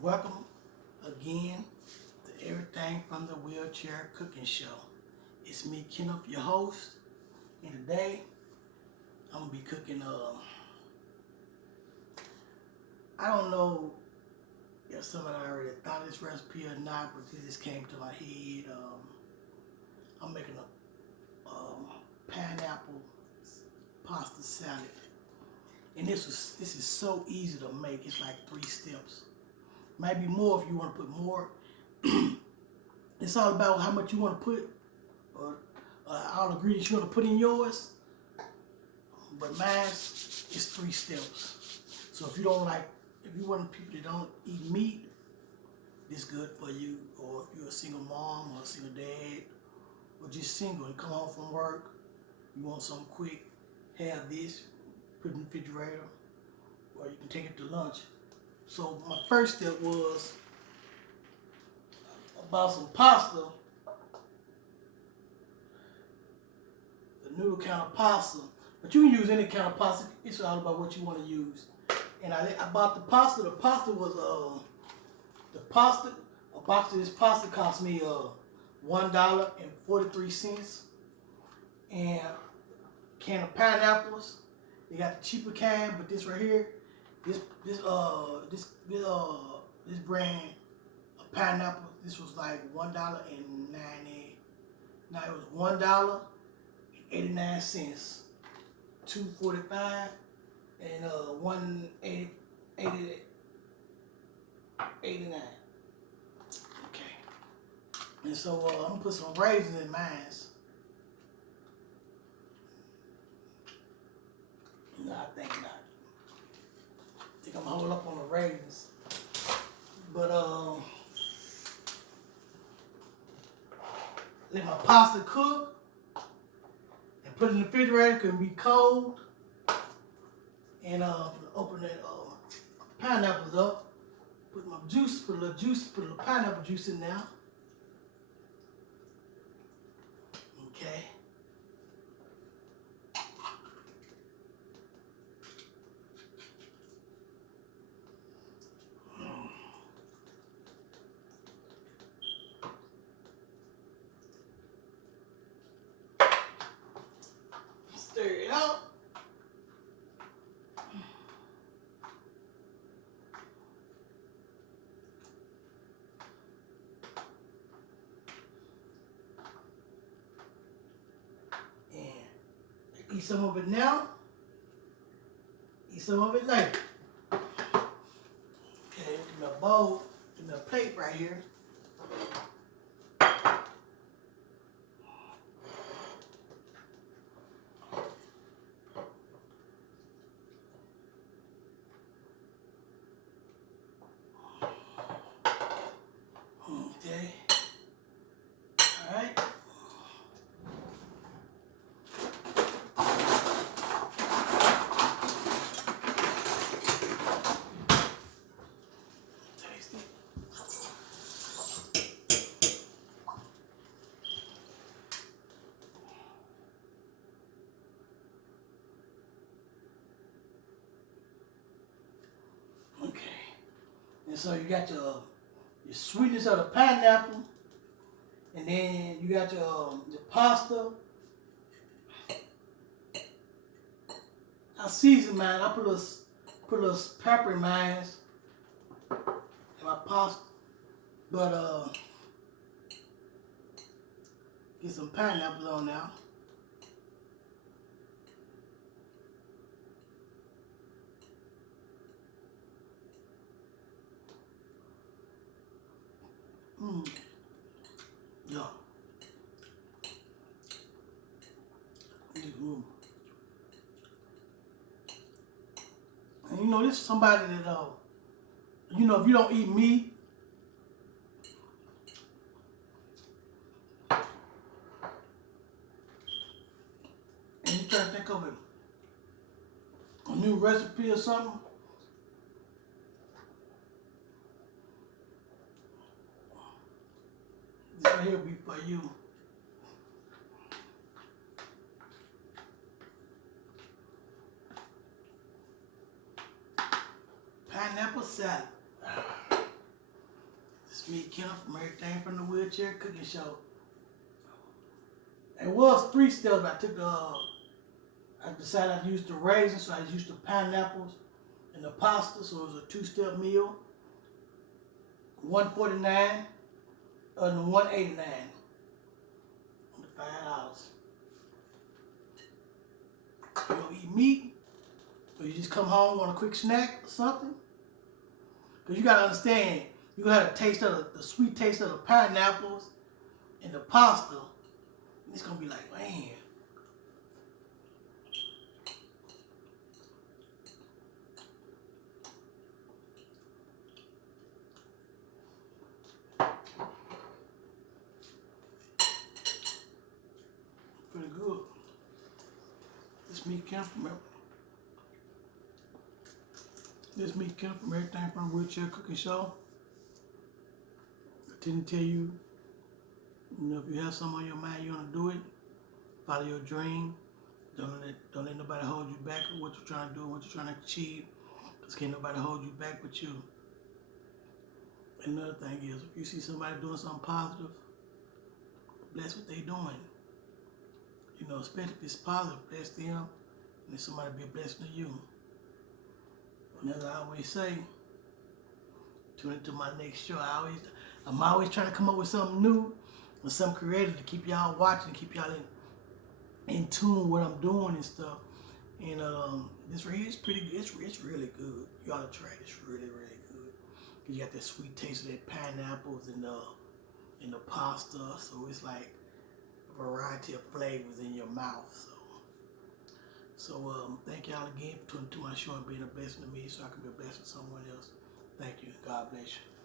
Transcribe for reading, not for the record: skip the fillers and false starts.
Welcome again to Everything from the Wheelchair Cooking Show. It's me, Kenneth, your host, and today I'm gonna be cooking. I don't know if somebody already thought of this recipe or not, but it just came to my head. I'm making a pineapple pasta salad, and this is so easy to make. It's like 3 steps, maybe more if you want to put more. It's all about how much you want to put, or all the ingredients you want to put in yours. But mine is 3 steps. So if you want people that don't eat meat, this good for you. Or if you're a single mom or a single dad, or just single and come home from work, you want something quick, have this, put it in the refrigerator, or you can take it to lunch. So my first step was about some pasta, the noodle kind of pasta. But you can use any kind of pasta. It's all about what you want to use. And I bought the pasta. The pasta was a box of this pasta cost me $1.43. And a can of pineapples. They got the cheaper kind, but this right here, this brand of pineapple, this was like $1.90. Now it was $1.89, $2.45, and $1.89. Okay. And so I'm gonna put some raisins in mine. No, I think not. I think I'm gonna hold up on the raisins. But let my pasta cook and put it in the refrigerator. It can be cold. And open that pineapples up. Put my juice, put a little pineapple juice in there. Okay. Stir it up. And eat some of it now. Eat some of it later. Okay, give me a bowl, give me a plate right here. Okay. All right. Taste it. Okay. And so you got your sweetness of the pineapple, and then you got your pasta. I season mine. I put a little pepper in mine and my pasta. But get some pineapples on now. Yeah. And you know, this is somebody that if you don't eat meat, and you try to think of a new recipe or something, this right here will be for you. Pineapple salad. Me, Kenneth, from Everything from the Wheelchair Cooking Show. It was 3 steps, but I decided I used the raisins, so I used the pineapples and the pasta, so it was a 2-step meal. $149 and $189. Only $5. You don't eat meat, or you just come home on a quick snack or something. Because you gotta understand, you gotta have a taste of the sweet taste of the pineapples and the pasta. It's gonna be like, man. Pretty good. This meat came from Everything from the Wheelchair Cooking Show. I didn't tell you, if you have something on your mind, you want to do it. Follow your dream. Don't let nobody hold you back with what you're trying to do, what you're trying to achieve. Because can't nobody hold you back but you. Another thing is, if you see somebody doing something positive, bless what they doing. Especially if it's positive, bless them, and then somebody be a blessing to you. And as I always say, tune into my next show. I'm always trying to come up with something new or something creative to keep y'all watching, keep y'all in tune with what I'm doing and stuff. And this right here is pretty good. It's really good. You ought to try it. It's really, really good. You got that sweet taste of that pineapples and the pasta. So it's like a variety of flavors in your mouth. So thank y'all again for tuning to my show and being a blessing to me so I can be a blessing to someone else. Thank you. God bless you.